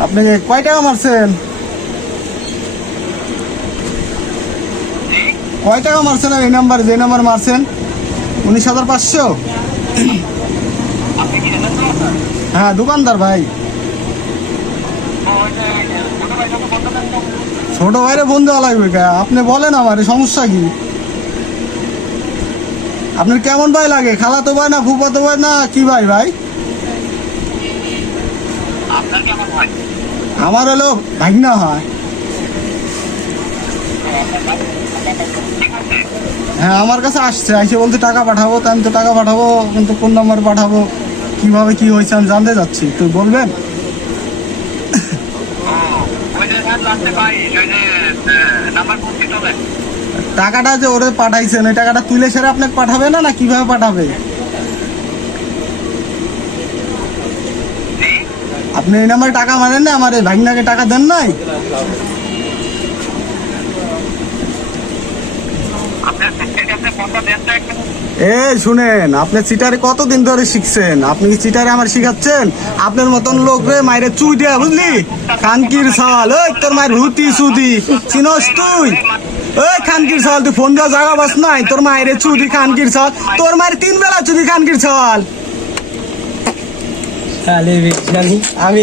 আপনি কয় টাকা মারছেন? কয় টাকা মারছেন এই নাম্বার যে নাম্বার মারছেন? উনিশ হাজার পাঁচশো? হ্যাঁ দোকানদার ভাই। ছোট ভাইরে বন্ধু লাগবে কে? আপনি বলেন আমার সমস্যা কি? আপনার কেমন ভাই লাগে? খালাতো ভাই না ফুফাতো ভাই না কি ভাই ভাই? আমার হলো ভাগনা হয়। হ্যাঁ আমার কাছে আসছে এসে বলতে টাকা পাঠাবো। তা আমি তো টাকা পাঠাবো কিন্তু কোন নম্বর পাঠাবো কীভাবে কি হয়েছে আমি জানতে যাচ্ছি তুই বলবেন? টাকাটা যে ওরে পাঠাইছেন ওই টাকাটা তুলে সেরে আপনাকে পাঠাবে না না কীভাবে পাঠাবে? আপনি এই নাম্বারে টাকা মানেন না, আমার এই ভাগনাকে টাকা দেন নাই। এ শুনেন, আপনি চিটারে কতদিন ধরে শিখছেন? আপনি কি চিটারে আমার শিখাচ্ছেন? আপনার মতন লোক রে মায়ের চুই দেয়া, বুঝলি? খানকির সাল ওই তোর মায়ের হুতি সুদি, চিনস তুই? ওই খানকির সাল, তুই ফোন দেওয়া জায়গা বাস নাই, তোর মায়ের চুদি খানকির সাল, তোর মায়ের তিন বেলা চুদি খানকির সাল। আমি